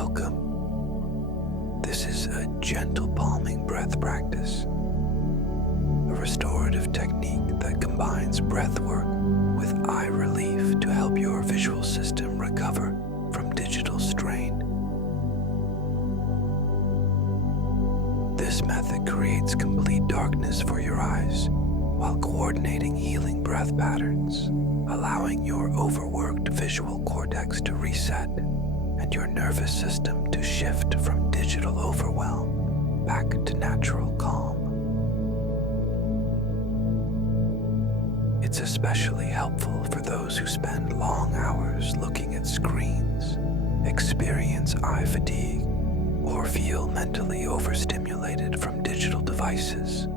Welcome. This is a gentle palming breath practice, a restorative technique that combines breathwork with eye relief to help your visual system recover from digital strain. This method creates complete darkness for your eyes while coordinating healing breath patterns, allowing your overworked visual cortex to reset and your nervous system to shift from digital overwhelm back to natural calm. It's especially helpful for those who spend long hours looking at screens, experience eye fatigue, or feel mentally overstimulated from digital devices.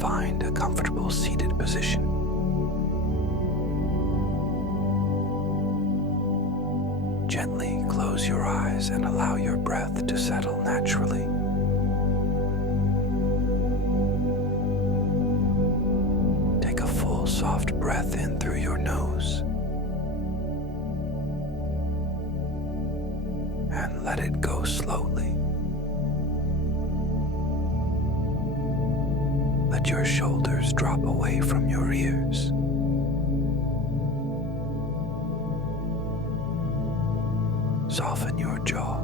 Find a comfortable seated position. Gently close your eyes and allow your breath to settle naturally. Take a full, soft breath in through your nose and let it go slowly. Let your shoulders drop away from your ears. Soften your jaw.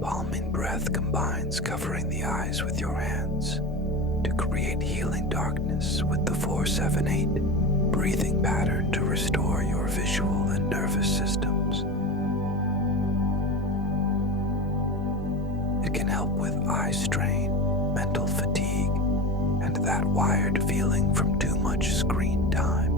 Palming breath combines covering the eyes with your hands to create healing darkness with the 4-7-8 breathing pattern to restore your visual and nervous systems. It can help with eye strain, mental fatigue, and that wired feeling from too much screen time.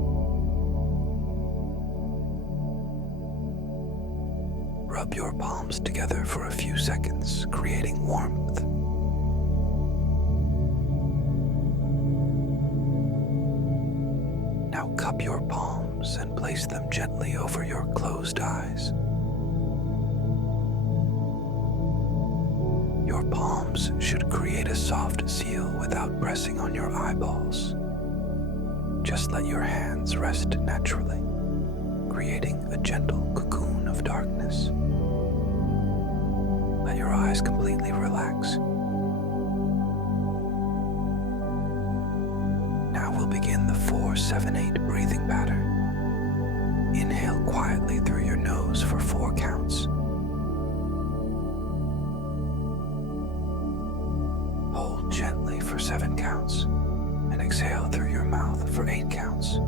Rub your palms together for a few seconds, creating warmth. Now cup your palms and place them gently over your closed eyes. Your palms should create a soft seal without pressing on your eyeballs. Just let your hands rest naturally, creating a gentle cocoon of darkness. Let your eyes completely relax. Now we'll begin the 4-7-8 breathing pattern. Inhale quietly through your nose for 4 counts. Hold gently for 7 counts and exhale through your mouth for 8 counts.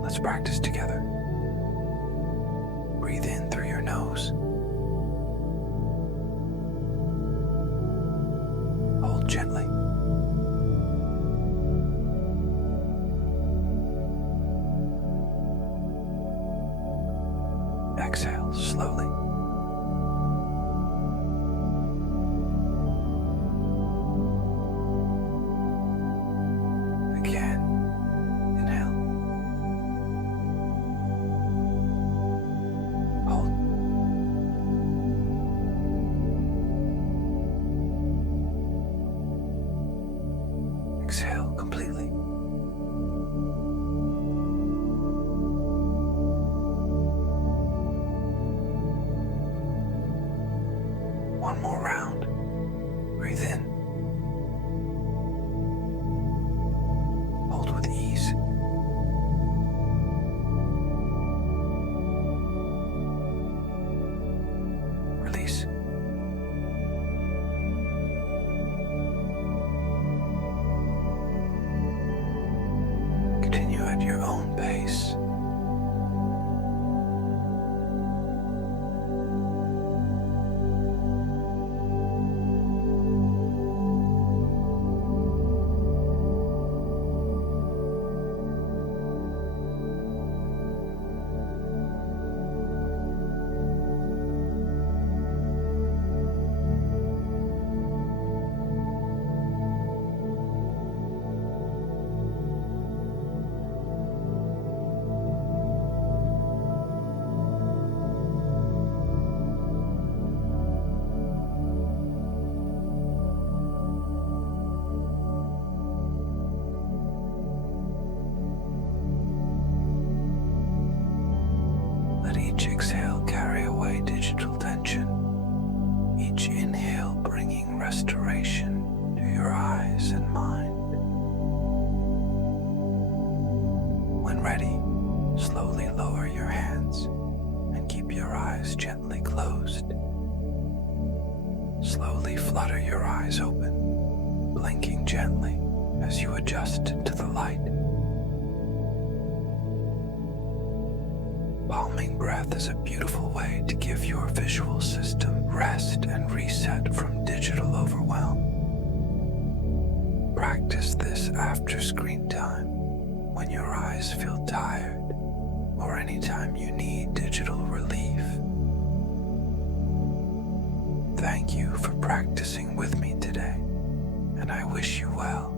Let's practice together. Breathe in through your nose. Hold gently. Exhale slowly. Again, inhale. Hold. Exhale completely. One more round. Breathe in. Hold with ease. Release. Continue at your own pace. restoration to your eyes and mind. When ready, slowly lower your hands and keep your eyes gently closed. Slowly flutter your eyes open, blinking gently as you adjust to the light. Calming breath is a beautiful way to give your visual system rest and reset from digital overwhelm. Practice this after screen time when your eyes feel tired or anytime you need digital relief. Thank you for practicing with me today, and I wish you well.